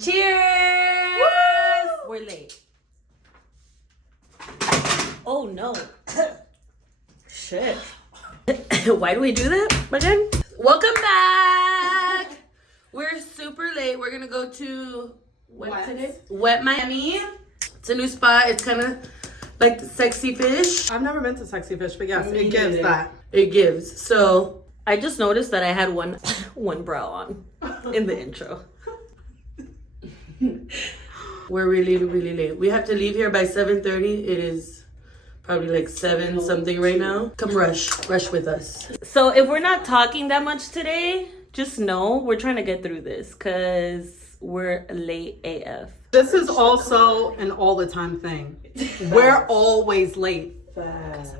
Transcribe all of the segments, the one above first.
Cheers! Woo! We're late. Oh no. Shit. Why do we do that again? Welcome back. We're super late. We're gonna go to Wet Miami. It's a new spot. It's kind of like the Sexy Fish. I've never been to Sexy Fish, but yes, it gives that. It gives. So I just noticed that I had one bra on in the intro. We're really late. We have to leave here by 7:30. It is probably like 7 something right now. Come rush with us. So if we're not talking that much today, just know we're trying to get through this because we're late AF. This is also an all the time thing. We're always late. This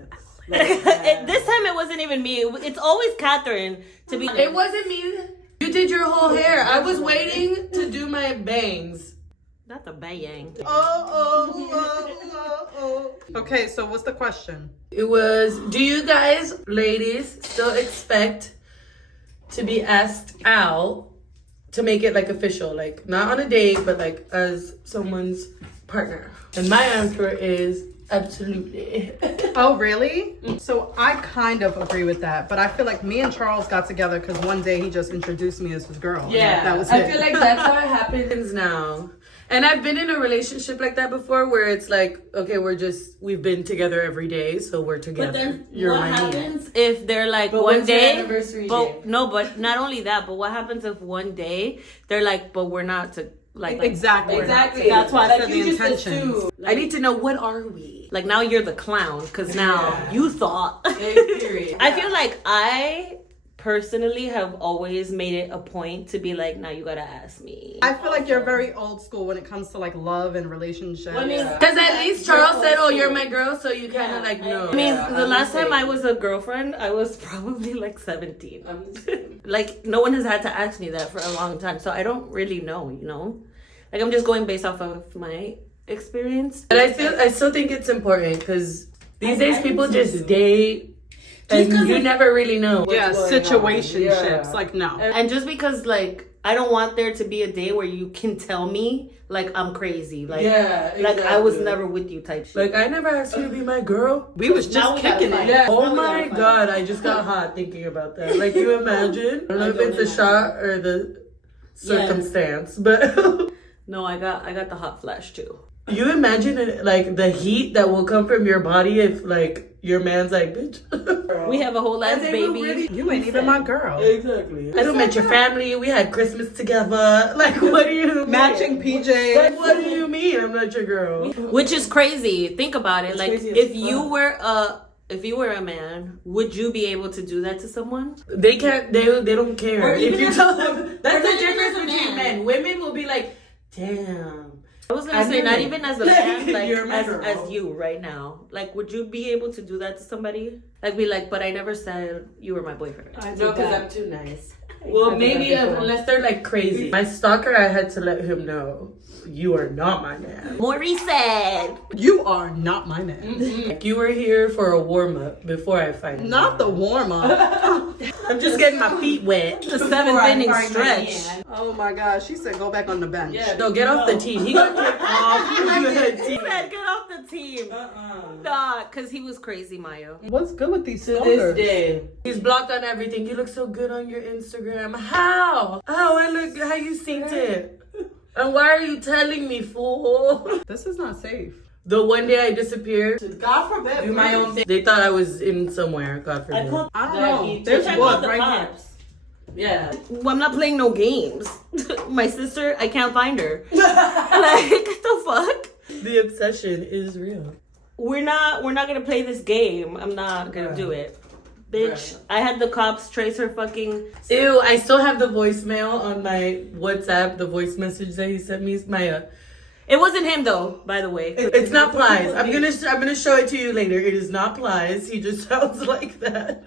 time it wasn't even me. It's always Catherine to be. It wasn't me. You did your whole hair. I was waiting to do my bangs. Not the bang. Okay, so what's the question? It was, do you guys, ladies, still expect to be asked out to make it like official? Like not on a date, but like as someone's partner. And my answer is absolutely. Oh, really? So I kind of agree with that, but I feel like me and Charles got together because one day he just introduced me as his girl. Yeah, that was I it. feel like that's how it happens now. And I've been in a relationship like that before where it's like, okay, we've been together every day, so we're together. But then what happens if they're like one day, but not only that, but what happens if one day they're like, but we're not to like exactly. That's why I said the intention. I need to know, what are we? Like now you're the clown because now you thought. I feel like I personally have always made it a point to be like, now you gotta ask me. I feel like you're very old school when it comes to like love and relationships. Because at least Charles said, oh, you're my girl, so you kind of like know. I mean, the last time I was a girlfriend, I was probably like 17. Like no one has had to ask me that for a long time, so I don't really know, you know? Like I'm just going based off of my experience. But I still think it's important because these days people just date. And you never really know. Yeah, situationships. Like, no. And just because, like, I don't want there to be a day where you can tell me, like, I'm crazy. Like, exactly. Like I was never with you type shit. Like, I never asked you to be my girl. We was just kicking it. Yeah. Oh my God, I just got hot thinking about that. Like, you imagine? I don't know if it's the shot or the circumstance, but... No, I got the hot flash, too. You imagine it, like the heat that will come from your body if like your man's like, bitch. We have a whole ass baby. Really, you ain't even my girl. Exactly. I don't met your family. We had Christmas together. Like, what do you mean? Matching PJs. Like, what do you mean I'm not your girl? Which is crazy. Think about it. Like, if you were a man, would you be able to do that to someone? They can't. They don't care. If you tell them, that's the difference between men. Women will be like, damn. I was gonna say, not even as a man, like as you right now. Like, would you be able to do that to somebody? Like, be like, but I never said you were my boyfriend. No, because I'm too nice. Well, maybe unless they're like crazy. My stalker, I had to let him know, you are not my man. Maurice said, you are not my man. Mm-hmm. Like, you were here for a warm-up before I find you. Not the warm-up. I'm just getting my feet wet. The 7th inning stretch. Oh my gosh, she said go back on the bench. Yeah, no, get off the team. He got kicked off the team. He said get off the team. Nah, because he was crazy, Maya. What's good with these stalkers? To this day. He's blocked on everything. You look so good on your Instagram. How? I look, how you synced it? And why are you telling me, fool? This is not safe. The one day I disappeared. God forbid. Do my own thing. They thought I was in somewhere. God forbid. I don't know. There's blood right here. Yeah. Well, I'm not playing no games. My sister, I can't find her. Like, what the fuck? The obsession is real. We're not gonna play this game. I'm not gonna do it. Bitch, I had the cops trace her fucking... Ew, I still have the voicemail on my WhatsApp, the voice message that he sent me. Maya. It wasn't him though, by the way. It's not Plies. I'm gonna show it to you later. It is not Plies. He just sounds like that.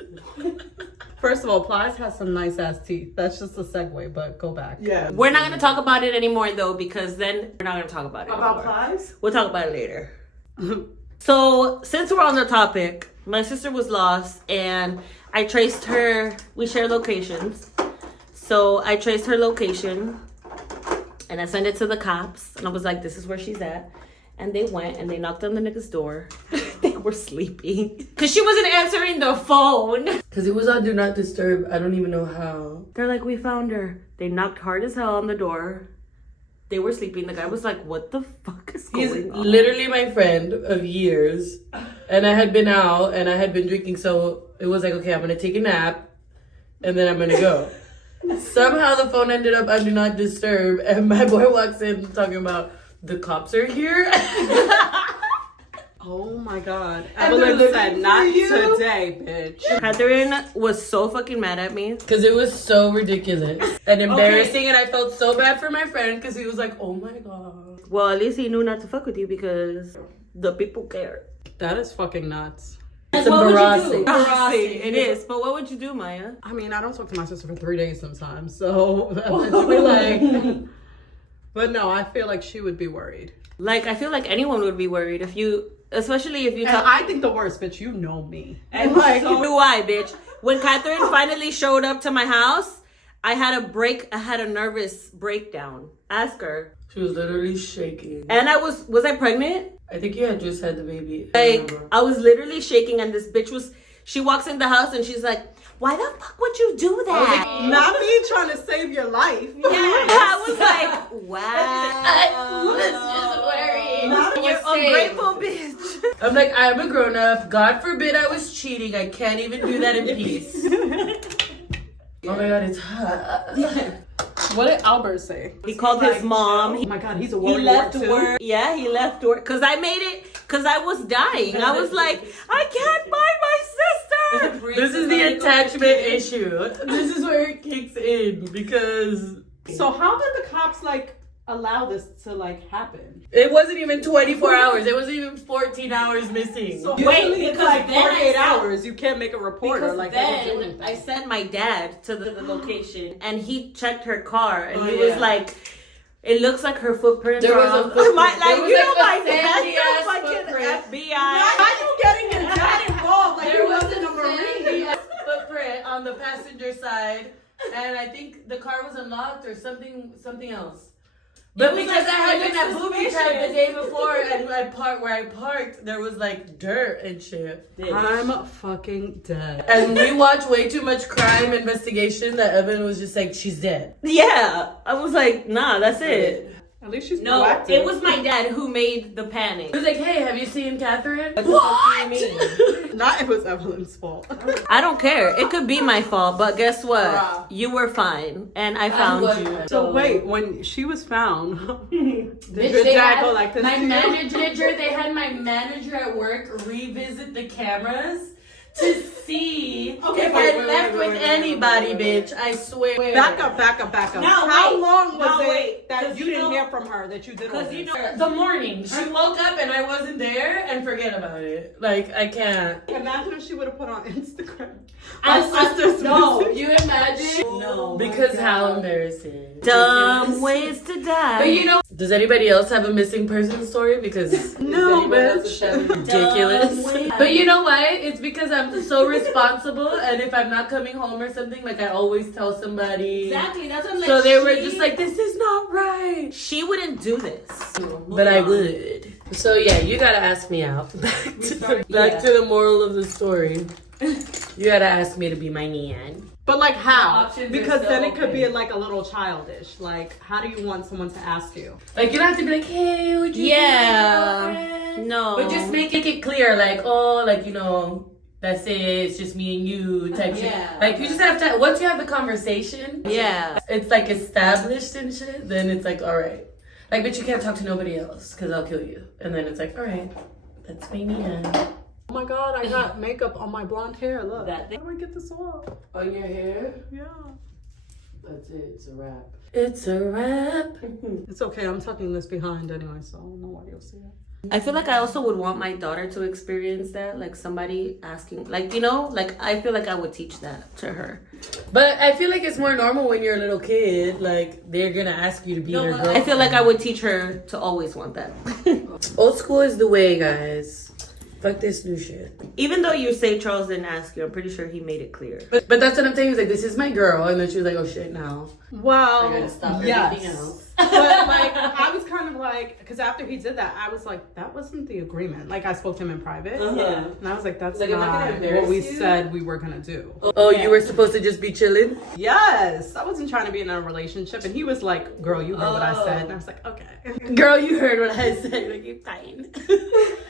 First of all, Plies has some nice ass teeth. That's just a segue, but go back. Yeah. We're not gonna talk about it anymore though, because then we're not gonna talk about it. About Plies? We'll talk about it later. So since we're on the topic, my sister was lost and I traced her. We share locations. So I traced her location And I sent it to the cops. And I was like, this is where she's at. And they went and they knocked on the nigga's door. They were sleeping. Because she wasn't answering the phone. Because it was on Do Not Disturb. I don't even know how. They're like, we found her. They knocked hard as hell on the door. They were sleeping. The guy was like, what the fuck is going on? Literally my friend of years. And I had been out and I had been drinking. So it was like, okay, I'm going to take a nap. And then I'm going to go. Somehow the phone ended up on Do Not Disturb. And my boy walks in talking about, the cops are here. Oh my God. And Evelyn they're said, looking not for you." today, bitch. Catherine was so fucking mad at me. Because it was so ridiculous and embarrassing. And I felt so bad for my friend because he was like, oh my God. Well, at least he knew not to fuck with you because the people care. That is fucking nuts. It's embarrassing. It is. But what would you do, Maya? I mean, I don't talk to my sister for 3 days sometimes, so eventually, like. But no, I feel like she would be worried. Like, I feel like anyone would be worried if you, especially if you And talk. I think the worst, bitch, you know me. And like, so do I, bitch. When Catherine finally showed up to my house, I had a nervous breakdown. Ask her. She was literally shaking. And was I pregnant? I think you had just had the baby. Like, I was literally shaking, and this bitch she walks in the house and she's like, why the fuck would you do that? Not me trying to save your life. Yeah, I was like, wow. I was just worried. You're ungrateful, bitch. I'm like, I'm a grown up. God forbid I was cheating. I can't even do that in peace. Oh my God, it's hot. What did Albert say? He called his mom. Oh my God, he's a He warrior left too. work. Yeah, he left work. Because I made it, because I was dying. I was like, I can't find my sister. This is the attachment issue. This is where it kicks in because... So how did the cops like allow this to like happen? It wasn't even 24 hours. It wasn't even 14 hours missing. So Wait, usually it's because like then 48 hours. You can't make a report or like they don't do then anything. I sent my dad to the location and he checked her car and he yeah. was like, it looks like her footprints There are was a on- footprint. My, like, There was you like know, a my sandy dad's ass the fucking footprint. FBI. Why are you getting your dad involved? Like There you was wasn't a a Marine. sandy footprint on the passenger side, and I think the car was unlocked or something else. But was because like I had been at suspicious. booby trap the day before, and where I parked, there was like dirt and shit. I'm fucking dead. And we watched way too much crime investigation that Evan was just like, she's dead. Yeah, I was like, nah, that's it. At least she's No, proactive. it was my dad who made the panic. He was like, hey, have you seen Catherine? What the fuck do you mean? Not if it was Evelyn's fault. I don't care. It could be my fault, but guess what? Bruh. You were fine, and I found you. So wait, when she was found, did Bitch, your they dad had go like this? my to you? manager, they had my manager at work revisit the cameras to see Okay, if wait, I wait, left wait, with wait, anybody, wait, wait, bitch. I swear. Back up. Now, How wait. long was Now, it wait. that 'Cause you you didn't know- hear from her that you did all Because you this? know, The morning she woke up and I wasn't there, and forget about it. Like I can't. Imagine if she would have put on Instagram. No, you imagine? No. Because how embarrassing. dumb Ridiculous. ways to die. But you know, does anybody else have a missing person story? Because No, ridiculous. Dumb. But you know why? It's because I'm so responsible, and if I'm not coming home or something, like I always tell somebody. Exactly, that's what I'm like. So they were just like, "This is not right." she wouldn't do this. But I would. So yeah, you gotta ask me out. Back to the moral of the story. You gotta ask me to be my Nian. But like how? options are Because so then it could open. be like a little childish. Like, how do you want someone to ask you? Like you don't have to be like, "Hey, would you?" Yeah. be my girlfriend?" No. But just make it clear, like, oh, like you know. That's it. It's just me and you type shit. Yeah. Like you just have to. Once you have the conversation, Yeah. it's like established and shit. Then it's like, all right. Like, but you can't talk to nobody else because I'll kill you. And then it's like, all right, that's me, Nia. Oh my God, I got makeup on my blonde hair. Look. That thing. How do I get this off? On your hair? Yeah. That's it. It's a wrap. It's a wrap. It's okay. I'm tucking this behind anyway, so nobody will see it. I feel like I also would want my daughter to experience that, like somebody asking, like, you know, like I feel like I would teach that to her. But I feel like it's more normal when you're a little kid. Like they're gonna ask you to be their girl. I feel like I would teach her to always want that. Old school is the way, guys. Fuck this new shit. Even though you say Charles didn't ask you, I'm pretty sure he made it clear. But that's what I'm saying. He's like, this is my girl. And then she was like, oh shit, now. Well, I gotta stop yes. everything else. But like, I was kind of like, because after he did that, I was like, that wasn't the agreement. Like, I spoke to him in private. Yeah. And I was like, that's Like, am I gonna not embarrass what we you? said we were gonna do. Oh, you were supposed to just be chilling? Yes, I wasn't trying to be in a relationship, and he was like, "Girl, you heard what I said," and I was like, "Okay." Girl, you heard what I said. Like, you're fine.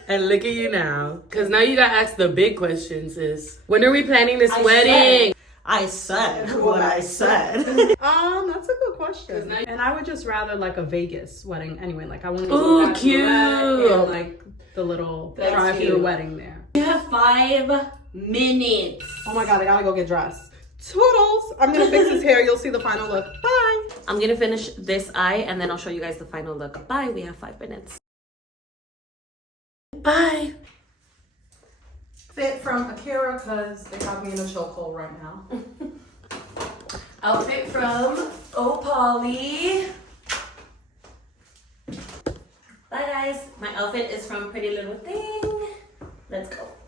And look at you now. Because now you gotta ask the big questions, sis. When are we planning this wedding? I said what I said. That's a good question. And I would just rather like a Vegas wedding anyway. Like I want to Ooh, go cute. and like the little That's drive-through cute. wedding there. You have 5 minutes. Oh my god, I gotta go get dressed. Toodles! I'm gonna fix his hair. You'll see the final look. Bye. I'm gonna finish this eye and then I'll show you guys the final look. Bye. We have 5 minutes. Bye. Fit from Akira because they got me in a chokehold right now. Outfit from Polly. Bye guys. My outfit is from Pretty Little Thing. Let's go.